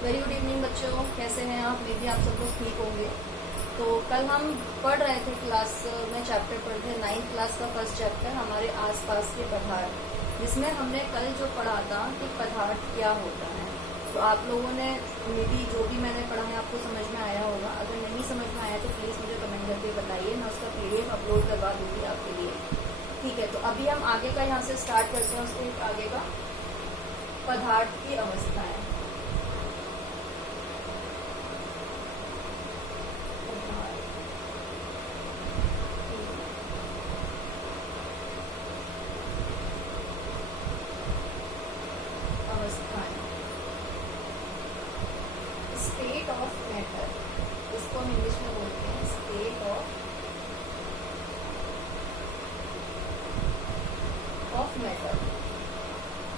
Very good evening बच्चों, कैसे हैं आप? मे भी आप सब लोग ठीक होंगे। तो कल हम पढ़ रहे थे क्लास में, चैप्टर पढ़ रहे थे 9th क्लास का फर्स्ट चैप्टर हमारे आसपास के पदार्थ, जिसमें हमने कल जो पढ़ा था कि पदार्थ क्या होता है। तो आप लोगों ने मे भी जो भी मैंने पढ़ा है आपको समझ में आया होगा। अगर नहीं समझ में आया तो प्लीज़ मुझे कमेंट करके बताइए, मैं उसका PDF अपलोड करवा दूँगी आपके लिए। ठीक है, तो अभी हम आगे का यहाँ से स्टार्ट करते हैं, उसके आगे का पदार्थ की अवस्थाएं। स्टेट ऑफ मैटर, इसको हम इंग्लिश में बोलते हैं स्टेट ऑफ मैटर,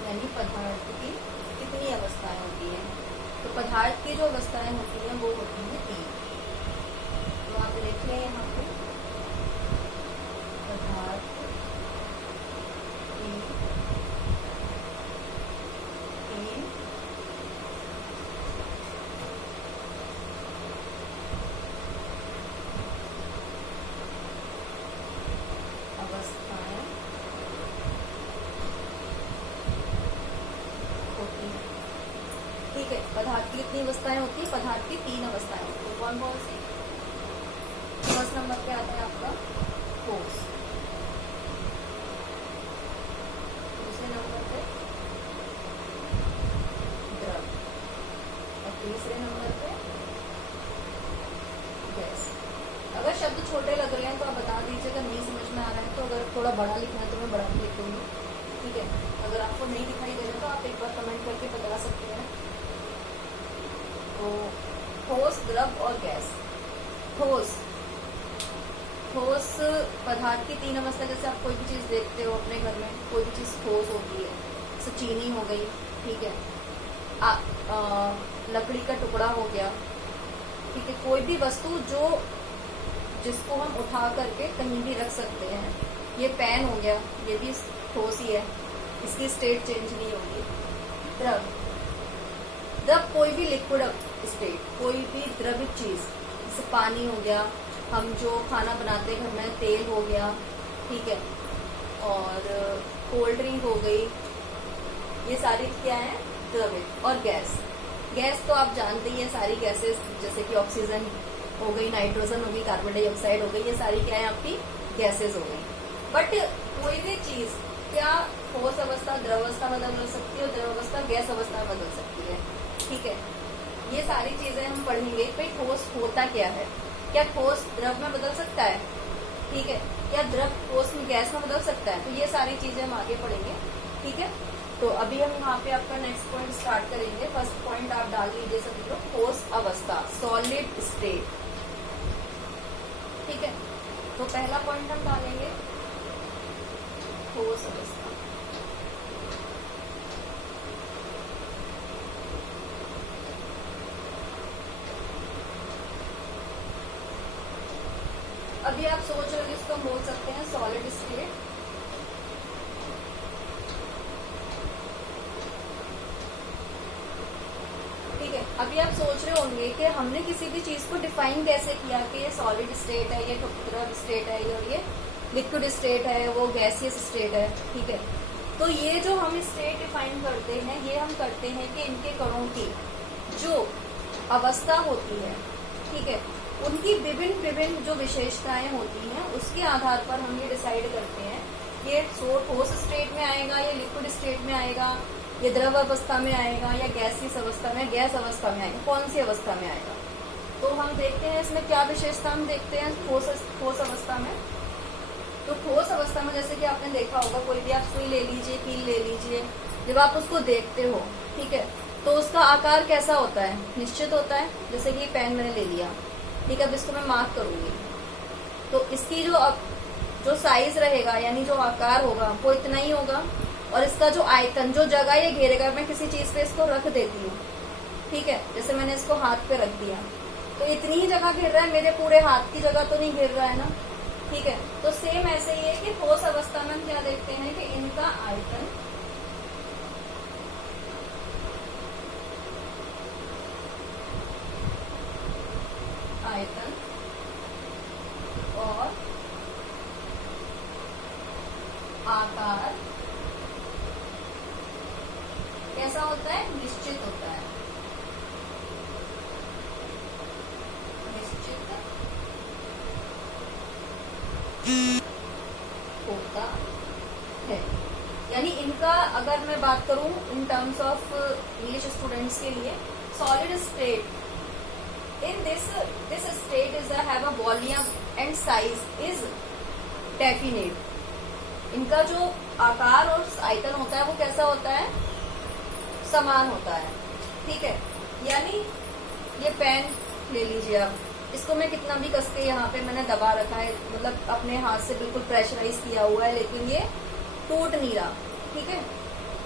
यानी पदार्थ की कितनी अवस्थाएं होती हैं। तो पदार्थ की जो अवस्थाएं होती हैं वो होती हैं 3। तो आप देख लें यहाँ पे पदार्थ की 3 अवस्थाएं होती हैं। ठीक है, पदार्थ की कितनी अवस्थाएं होती है? पदार्थ की 3 अवस्थाएं होती है। कौन कौन सी? फर्स्ट नंबर पे आता है आपका ठोस, दूसरे नंबर पे द्रव, और तीसरे नंबर पे गैस। अगर शब्द छोटे लग रहे हैं तो आप बता दीजिए, अगर नहीं समझ में आ रहा है तो अगर थोड़ा बड़ा लिखना है तो मैं बड़ा भी लिख दूंगी। ठीक है, अगर आपको नहीं दिखाई दे रहा तो आप एक बार कमेंट करके बता सकते हैं। तो ठोस, द्रव और गैस। ठोस पदार्थ की 3 अवस्था। जैसे आप कोई भी चीज देखते हो अपने घर में, कोई भी चीज ठोस होती है, जैसे चीनी हो गई, ठीक है, लकड़ी का टुकड़ा हो गया, ठीक है, कोई भी वस्तु जो जिसको हम उठा करके कहीं भी रख सकते हैं। ये पेन हो गया, ये भी ठोस ही है, इसकी स्टेट चेंज नहीं होगी। द्रव कोई भी लिक्विड स्टेट, कोई भी द्रवित चीज, जैसे पानी हो गया, हम जो खाना बनाते हैं घर में, तेल हो गया, ठीक है, और कोल्ड ड्रिंक हो गई, ये सारी क्या है? द्रवित। और गैस तो आप जानते ही हैं, सारी गैसेस जैसे कि ऑक्सीजन हो गई, नाइट्रोजन हो गई, कार्बन डाइऑक्साइड हो गई, ये सारी क्या है? आपकी गैसेस हो गई। बट कोई भी चीज क्या ठोस अवस्था द्रव अवस्था में बदल सकती है और द्रव अवस्था गैस अवस्था में बदल सकती है। ठीक है, ये सारी चीजें हम पढ़ेंगे। भाई ठोस होता क्या है? क्या ठोस द्रव में बदल सकता है? ठीक है, क्या द्रव ठोस में गैस में बदल सकता है? तो ये सारी चीजें हम आगे पढ़ेंगे। ठीक है, तो अभी हम यहाँ पे आपका नेक्स्ट पॉइंट स्टार्ट करेंगे। फर्स्ट पॉइंट आप डाल लीजिए सभी लोग, ठोस अवस्था, सॉलिड स्टेट। ठीक है, तो पहला पॉइंट हम डालेंगे ठोस अवस्था। अभी आप सोच रहे हो इसको बोल सकते हैं सॉलिड स्टेट। ठीक है, अभी आप सोच रहे होंगे कि हमने किसी भी चीज को डिफाइन कैसे किया कि ये सॉलिड स्टेट है, ये द्रव स्टेट है, और ये लिक्विड स्टेट है, वो गैसियस स्टेट है। ठीक है, तो ये जो हम स्टेट डिफाइन करते हैं, ये हम करते हैं कि इनके कणों की जो अवस्था होती है, ठीक है, उनकी विभिन्न विभिन्न जो विशेषताएं होती हैं, उसके आधार पर हम ये डिसाइड करते हैं ये ठोस स्टेट में आएगा, ये लिक्विड स्टेट में आएगा, ये द्रव अवस्था में आएगा, या गैसियस अवस्था में, गैस अवस्था में आएगा, कौन सी अवस्था में आएगा। तो हम देखते हैं इसमें क्या विशेषता हम देखते हैं ठोस अवस्था में। तो ठोस अवस्था में जैसे कि आपने देखा होगा, कोई भी आप सुई ले लीजिए, कील ले लीजिए, जब आप उसको देखते हो, ठीक है, तो उसका आकार कैसा होता है? निश्चित होता है। जैसे कि पेन मैंने ले लिया, ठीक है, अब इसको मैं मार्क करूंगी, तो इसकी जो साइज रहेगा, यानी जो आकार होगा, वो इतना ही होगा। और इसका जो आयतन, जो जगह ये घेरेगा, मैं किसी चीज पे इसको रख देती हूँ, ठीक है, जैसे मैंने इसको हाथ पे रख दिया, तो इतनी ही जगह घेर रहा है, मेरे पूरे हाथ की जगह तो नहीं घेर रहा है ना। ठीक है, तो सेम ऐसे ही है कि ठोस अवस्था में हम क्या देखते हैं कि इनका आयतन अगर मैं बात करूं in terms of English students के लिए, solid state in this state is have a volume and size is definite. इनका जो आकार और आयतन होता है वो कैसा होता है, समान होता है, ठीक है। यानी ये पेन ले लीजिए आप, इसको मैं कितना भी कस के यहाँ पे मैंने दबा रखा है, मतलब अपने हाथ से बिल्कुल प्रेशराइज किया हुआ है, लेकिन ये टूट नहीं रहा, ठीक है।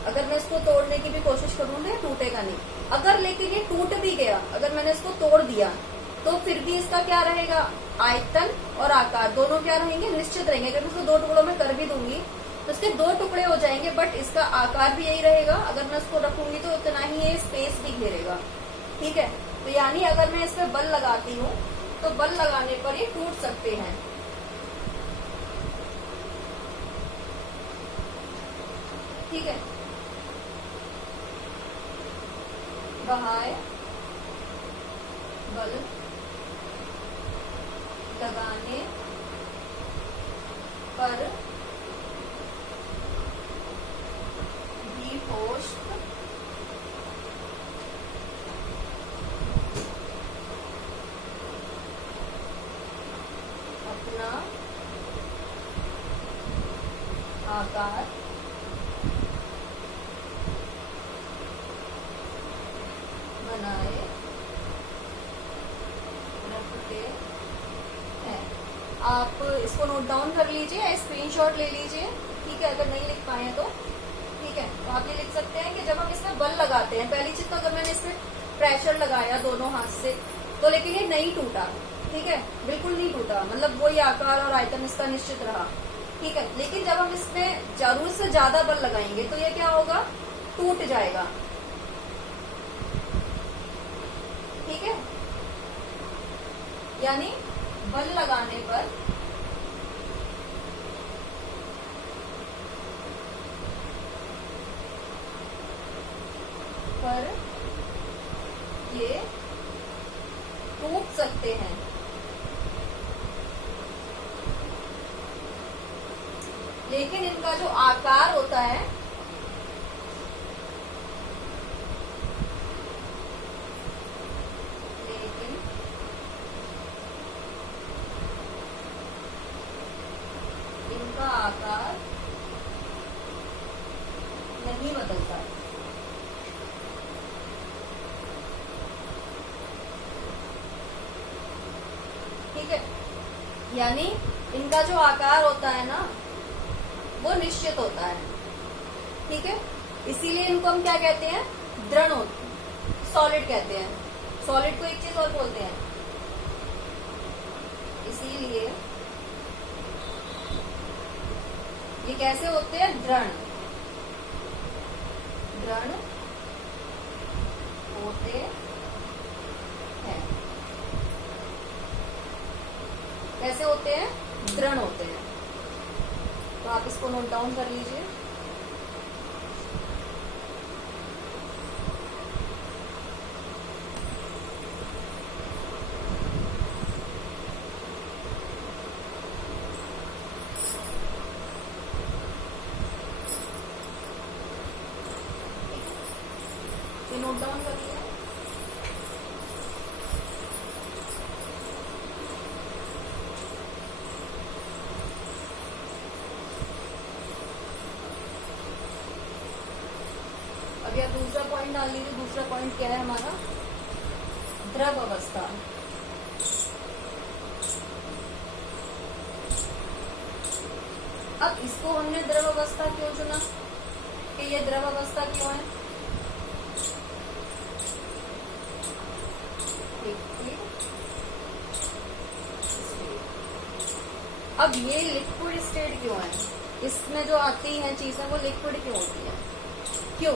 अगर मैं इसको तोड़ने की भी कोशिश करूंगी टूटेगा नहीं। अगर लेकिन ये टूट भी गया, अगर मैंने इसको तोड़ दिया, तो फिर भी इसका क्या रहेगा, आयतन और आकार दोनों क्या रहेंगे, निश्चित रहेंगे। अगर मैं इसको दो टुकड़ों में कर भी दूंगी तो इसके दो टुकड़े हो जाएंगे, बट इसका आकार भी यही रहेगा। अगर मैं इसको रखूंगी तो उतना ही ये स्पेस भी घेरेगा, ठीक है। तो यानी अगर मैं इस पे बल लगाती हूँ तो बल लगाने पर ये टूट सकते हैं, ठीक है। बाह्य बल लगाने पर भी फोर्स अपना आकार बनाए रखते हैं। आप इसको नोट डाउन कर लीजिए, स्क्रीनशॉट ले लीजिए, ठीक है। अगर नहीं लिख पाए तो ठीक है, तो आप ये लिख सकते हैं कि जब हम इसमें बल लगाते हैं, पहली चीज तो अगर मैंने इसमें प्रेशर लगाया दोनों हाथ से तो लेकिन ये नहीं टूटा, ठीक है, बिल्कुल नहीं टूटा, मतलब वही आकार और आयतन इसका निश्चित रहा, ठीक है। लेकिन जब हम इसमें जरूरत से ज्यादा बल लगाएंगे तो ये क्या होगा, टूट जाएगा, ठीक है। यानी बल लगाने पर ये टूट सकते हैं, लेकिन इनका जो आकार होता है इनका आकार नहीं बदलता, ठीक है। यानी इनका जो आकार होता है ना वो निश्चित होता है, ठीक है। इसीलिए इनको हम क्या कहते हैं, दृढ़ सॉलिड कहते हैं। सॉलिड को एक चीज और बोलते हैं, इसीलिए ये कैसे होते हैं, दृढ़ होते हैं। कैसे होते हैं, दृढ़ होते हैं। तो आप इसको नोट डाउन कर लीजिए। ये नोट डाउन कर लिया। अब आप दूसरा पॉइंट डाल लीजिए। दूसरा पॉइंट क्या है हमारा, द्रव अवस्था। अब इसको हमने द्रव अवस्था क्यों चुना, कि ये द्रव अवस्था क्यों है, अब ये लिक्विड स्टेट क्यों है, इसमें जो आती हैं चीजें वो लिक्विड क्यों होती है, क्यों,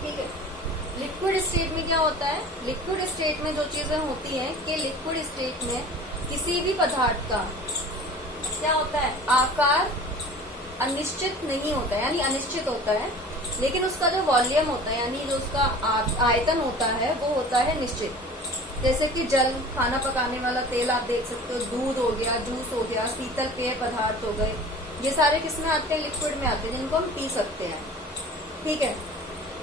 ठीक है। लिक्विड स्टेट में क्या होता है, लिक्विड स्टेट में जो चीजें होती हैं कि लिक्विड स्टेट में किसी भी पदार्थ का क्या होता है, आकार अनिश्चित नहीं होता है, यानी अनिश्चित होता है, लेकिन उसका जो वॉल्यूम होता है यानी जो उसका आयतन होता है वो होता है निश्चित। जैसे कि जल, खाना पकाने वाला तेल आप देख सकते हो, दूध हो गया, जूस हो गया, शीतल पेय पदार्थ हो गए, ये सारे किस में आते हैं, लिक्विड में आते हैं, जिनको हम पी सकते हैं। ठीक है,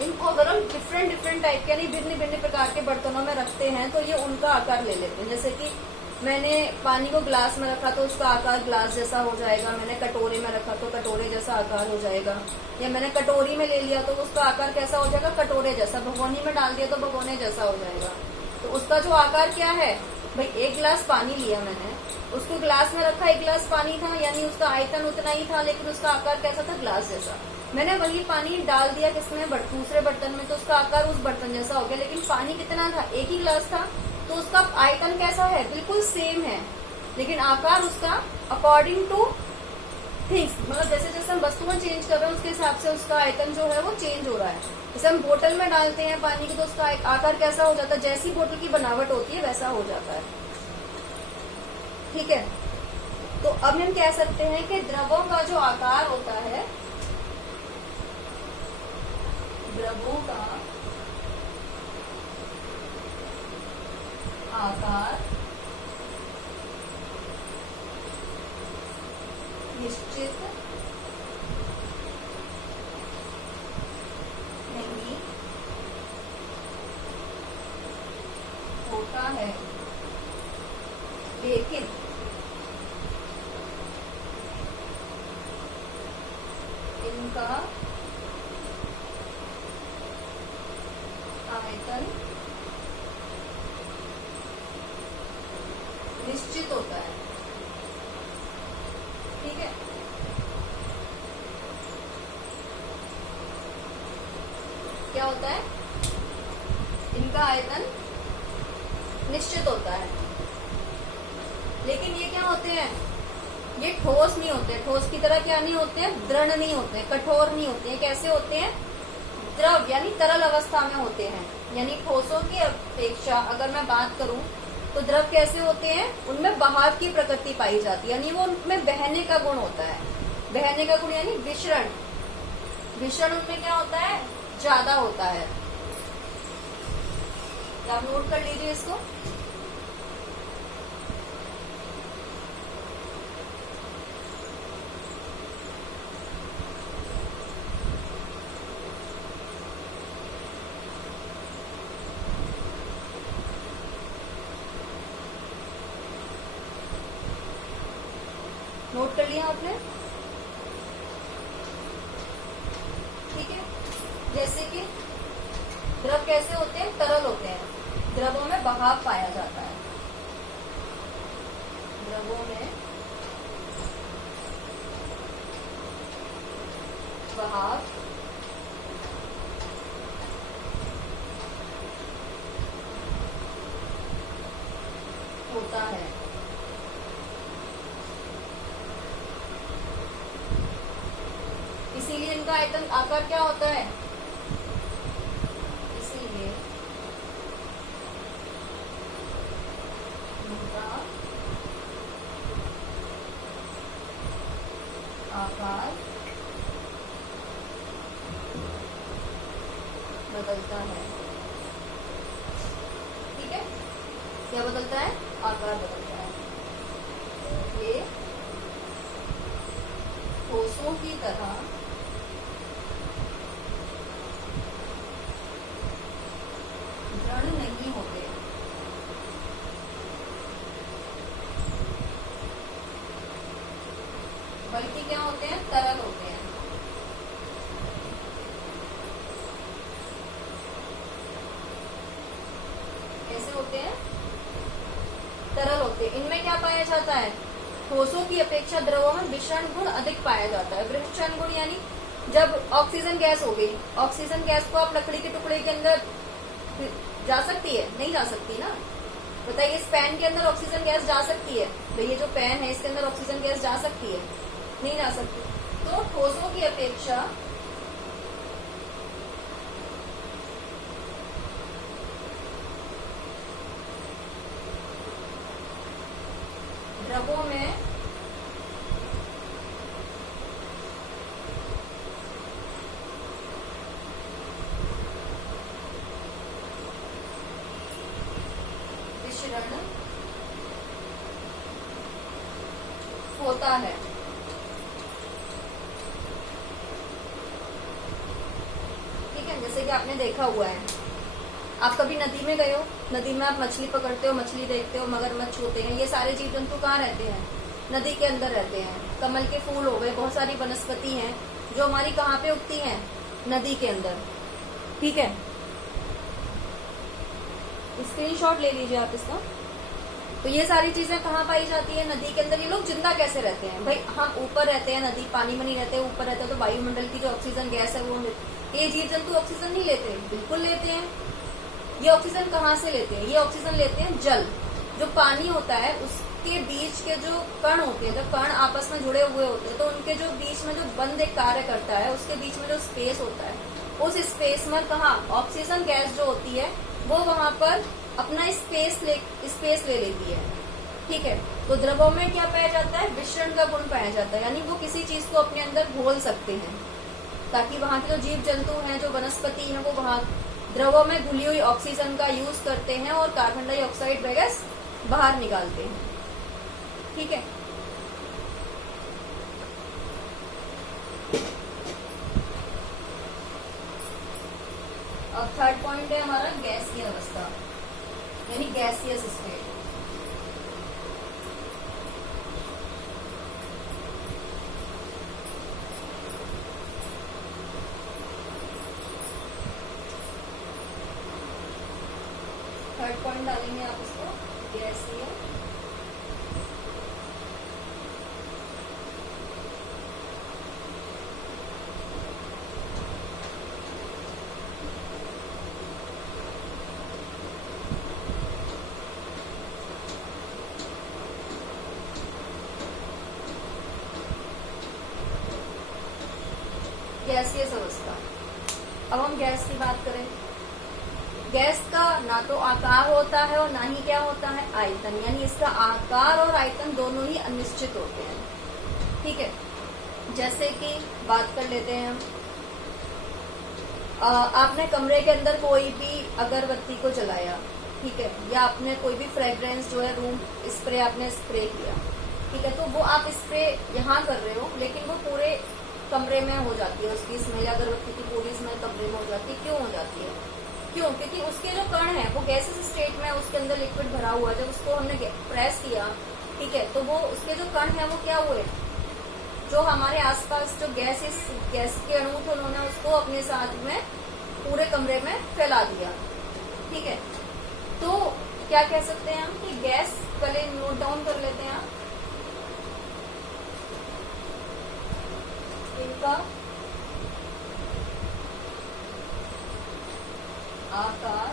इनको अगर हम डिफरेंट डिफरेंट टाइप के यानी भिन्न भिन्न प्रकार के बर्तनों में रखते हैं तो ये उनका आकार ले लेते हैं। जैसे कि मैंने पानी को ग्लास में रखा तो उसका आकार ग्लास जैसा हो जाएगा, मैंने कटोरे में रखा तो कटोरे जैसा आकार हो जाएगा, या मैंने कटोरी में ले लिया तो उसका आकार कैसा हो जाएगा, कटोरे जैसा। भगोनी में डाल दिया तो भगोने जैसा हो जाएगा। तो उसका जो आकार क्या है भाई, एक गिलास पानी लिया मैंने, उसको ग्लास में रखा, एक गिलास पानी था यानी उसका आयतन उतना ही था, लेकिन उसका आकार कैसा था, ग्लास जैसा। मैंने वही पानी डाल दिया किसमें, दूसरे बर्तन में, तो उसका आकार उस बर्तन जैसा हो गया, लेकिन पानी कितना था, एक ही गिलास था, तो उसका आयतन कैसा है, बिल्कुल सेम है, लेकिन आकार उसका अकॉर्डिंग टू थिंग्स, मतलब जैसे जैसे हम वस्तुएं चेंज कर रहे हैं उसके हिसाब से उसका आयतन जो है वो चेंज हो रहा है। जैसे हम बोतल में डालते हैं पानी को तो उसका आकार कैसा हो जाता है, जैसी बोतल की बनावट होती है वैसा हो जाता है। ठीक है, तो अब हम कह सकते हैं कि द्रवों का जो आकार होता है, द्रवों का आकार निश्चित नहीं होता है, लेकिन इनका आयतन निश्चित होता है। ठीक है, क्या होता है, इनका आयतन निश्चित होता है, लेकिन ये क्या होते हैं, ये ठोस नहीं होते, ठोस की तरह क्या नहीं होते हैं, दृढ़ नहीं होते, कठोर नहीं होते हैं। कैसे होते हैं, द्रव यानी तरल अवस्था में होते हैं। यानी ठोसों की अपेक्षा अगर मैं बात करूं तो द्रव कैसे होते हैं, उनमें बहाव की प्रकृति पाई जाती है, यानी वो उनमें बहने का गुण होता है। बहने का गुण यानी विसरण, विसरण उनमें क्या होता है, ज्यादा होता है। आप नोट कर लीजिए इसको। नोट कर लिया आपने, ठीक है। जैसे कि द्रव कैसे होते हैं, तरल होते हैं, द्रवों में बहाव पाया जाता है, द्रवों में बहाव होता है। इसीलिए इनका आयतन आकार क्या होता है, इसीलिए इनका आकार बदलता है। ठीक है, क्या बदलता है, आकार बदलता है। ये ठोसों की तरह दृढ़ नहीं होते, बल्कि क्या होते हैं, तरल होते हैं। कैसे होते हैं, तरल होते हैं। इनमें क्या पाया जाता है, ठोसों की अपेक्षा द्रवों में विषण गुण अधिक पाया जाता है। विषण गुण यानी जब ऑक्सीजन गैस हो गई, ऑक्सीजन गैस को आप लकड़ी के टुकड़े के अंदर जा सकती है, नहीं जा सकती ना, बताइए। इस पैन के अंदर ऑक्सीजन गैस जा सकती है, भाई ये जो पैन है इसके अंदर ऑक्सीजन गैस जा सकती है, नहीं जा सकती। तो ठोसों की अपेक्षा द्रवों में विसरण होता है। कि आपने देखा हुआ है, आप कभी नदी में गए हो, नदी में आप मछली पकड़ते हो, मछली देखते हो, मगरमच्छ होते हैं, ये सारे जीव जंतु कहाँ रहते हैं? नदी के अंदर रहते हैं। कमल के फूल हो गए, बहुत सारी वनस्पति हैं जो हमारी कहाँ पे उगती हैं? नदी के अंदर। ठीक है, स्क्रीनशॉट ले लीजिए आप इसका। तो ये सारी चीजें कहाँ पाई जाती है? नदी के अंदर। ये लोग जिंदा कैसे रहते हैं भाई? हम ऊपर रहते हैं, नदी पानी में नहीं रहते, ऊपर रहते हैं, तो वायुमंडल की जो ऑक्सीजन गैस है वो ये जीव जंतु ऑक्सीजन नहीं लेते? बिल्कुल लेते हैं। ये ऑक्सीजन कहाँ से लेते हैं? ये ऑक्सीजन लेते हैं जल, जो पानी होता है उसके बीच के जो कण होते हैं, जब कण आपस में जुड़े हुए होते हैं तो उनके जो बीच में जो बंद एक कार्य करता है, उसके बीच में जो स्पेस होता है, उस स्पेस में कहाँ ऑक्सीजन गैस जो होती है वो वहां पर अपना स्पेस ले लेती है। ठीक है, तो द्रवों में क्या पाया जाता है? विषण का गुण पाया जाता है, यानी वो किसी चीज को अपने अंदर घोल सकते हैं, ताकि वहां के जो जीव जंतु हैं, जो वनस्पति हैं, वो वहां द्रवों में घुली हुई ऑक्सीजन का यूज करते हैं और कार्बन डाइऑक्साइड गैस बाहर निकालते हैं। ठीक है, अब थर्ड पॉइंट है हमारा गैसीय अवस्था, यानी गैसियस स्टेट। थर्ड पॉइंट डालेंगे आप इसको, गैसीय गैसीय अवस्था। अब हम गैस की बात करें, गैस का ना तो आकार होता है और ना ही क्या होता है? आयतन, यानी इसका आकार और आयतन दोनों ही अनिश्चित होते हैं। ठीक है, जैसे कि बात कर लेते हैं हम, आपने कमरे के अंदर कोई भी अगरबत्ती को जलाया, ठीक है, या आपने कोई भी फ्रेग्रेंस जो है रूम स्प्रे आपने स्प्रे किया, ठीक है, तो वो आप स्प्रे यहाँ कर रहे हो लेकिन वो पूरे कमरे में हो जाती है, उसकी स्मेल, अगरबत्ती की पूरी स्मेल कमरे में हो जाती है। क्यों हो जाती है? क्यों? क्योंकि उसके जो कण है वो गैसेस स्टेट में, उसके अंदर लिक्विड भरा हुआ है, जब उसको हमने प्रेस किया, ठीक है, तो वो उसके जो कण है वो क्या हुए? जो हमारे आसपास जो गैस के अणु थे, उन्होंने उसको अपने साथ में पूरे कमरे में फैला दिया। ठीक है, तो क्या कह सकते हैं हम कि गैस, पहले नोट डाउन कर लेते हैं आप, इनका आकार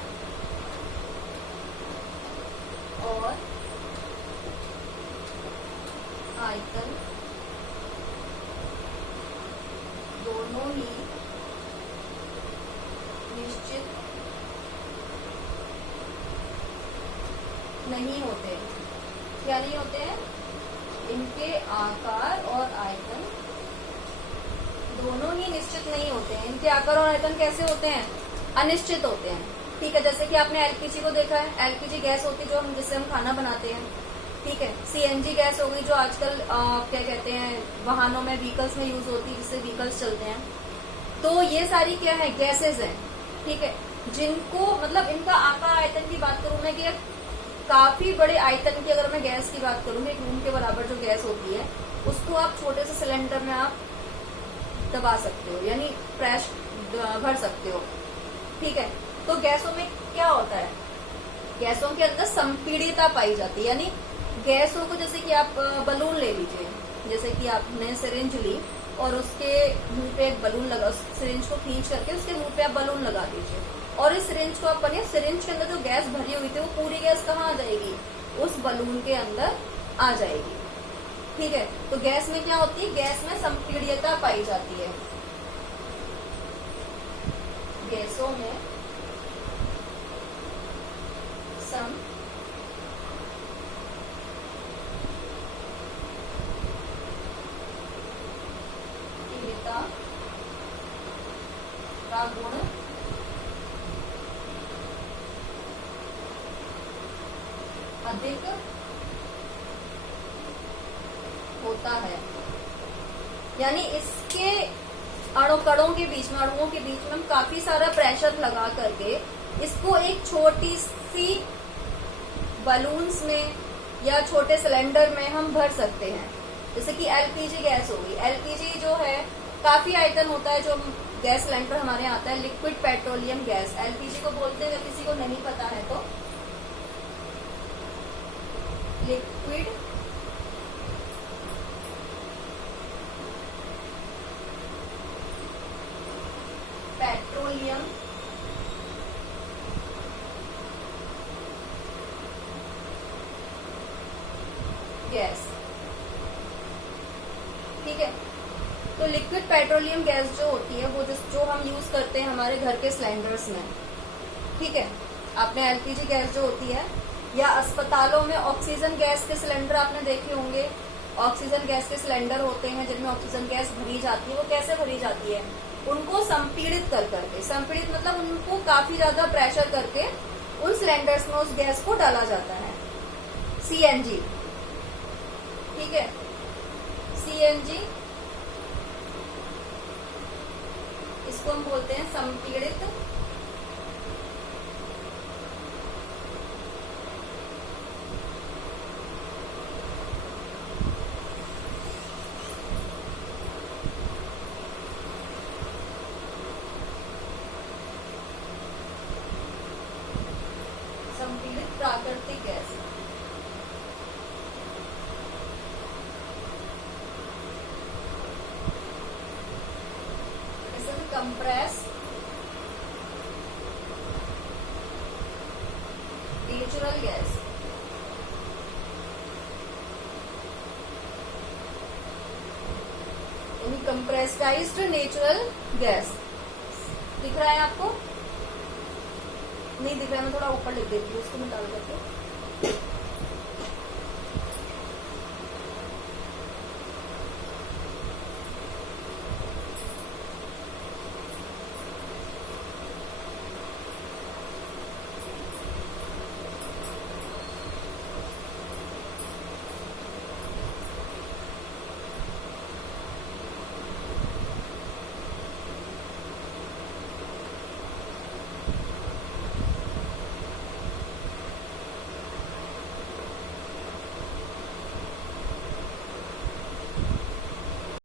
और आयतन दोनों ही निश्चित नहीं होते। क्या नहीं होते हैं? इनके आकार और आयतन दोनों ही निश्चित नहीं होते हैं। इनके आकार और आयतन कैसे होते हैं? अनिश्चित होते हैं। ठीक है, जैसे कि आपने एलपीजी को देखा है, एलपीजी गैस होती है जो हम जिससे हम खाना बनाते हैं। ठीक है, सीएनजी गैस हो गई जो आजकल क्या कहते हैं वाहनों में, व्हीकल्स में यूज होती है, जिससे व्हीकल्स चलते हैं। तो ये सारी क्या है? गैसेज हैं। ठीक है, जिनको मतलब इनका आकार आयतन की बात करूं मैं कि काफी बड़े आयतन की अगर मैं गैस की बात करूं, एक रूम के बराबर जो गैस होती है उसको आप छोटे से सिलेंडर में आप दबा सकते हो, यानी प्रेस भर सकते हो। ठीक है, तो गैसों में क्या होता है? गैसों के अंदर संपीड़ितता पाई जाती है, यानी गैसों को, जैसे कि आप बलून ले लीजिए, जैसे कि आपने सिरिंज ली और उसके मुंह पे एक बलून लगा, सिरिंज को खींच करके उसके मुंह पे आप बलून लगा दीजिए और इस सिरिंज को आप बनिए, सिरिंज के अंदर जो गैस भरी हुई थी वो पूरी गैस कहाँ आ जाएगी? उस बलून के अंदर आ जाएगी। ठीक है, तो गैस में क्या होती है? गैस में संपीड़ितता पाई जाती है। गैसों में संपीड़ितता का गुण अधिक होता है, यानी इसके कणों के बीच में, अणुओं के बीच में हम काफी सारा प्रेशर लगा करके इसको एक छोटी सी बलून्स में या छोटे सिलेंडर में हम भर सकते हैं। जैसे कि एलपीजी गैस हो गई। एलपीजी जो है काफी आइटम होता है जो गैस सिलेंडर हमारे यहाँ आता है, लिक्विड पेट्रोलियम गैस एलपीजी को बोलते हैं। अगर किसी को नहीं पता है तो लिक्विड पेट्रोलियम गैस, ठीक है। तो लिक्विड पेट्रोलियम गैस जो होती है वो जो हम यूज करते हैं हमारे घर के सिलेंडर्स में, ठीक है। आपने एलपीजी गैस जो होती है, या अस्पतालों में ऑक्सीजन गैस के सिलेंडर आपने देखे होंगे। ऑक्सीजन गैस के सिलेंडर होते हैं जिनमें ऑक्सीजन गैस भरी जाती है। वो कैसे भरी जाती है? उनको संपीड़ित कर करके, संपीड़ित मतलब उनको काफी ज्यादा प्रेशर करके उन सिलेंडर्स में उस गैस को डाला जाता है। सीएनजी, ठीक है, सीएनजी, इसको हम बोलते हैं संपीड़ित प्राकृतिक गैस। कंप्रेस नेचुरल गैस, यानी कंप्रेस्डाइज्ड नेचुरल गैस। दिख रहा है आपको? नहीं दिख रहा है, मैं थोड़ा ऊपर लिख देती हूँ, उसको निकाल करके।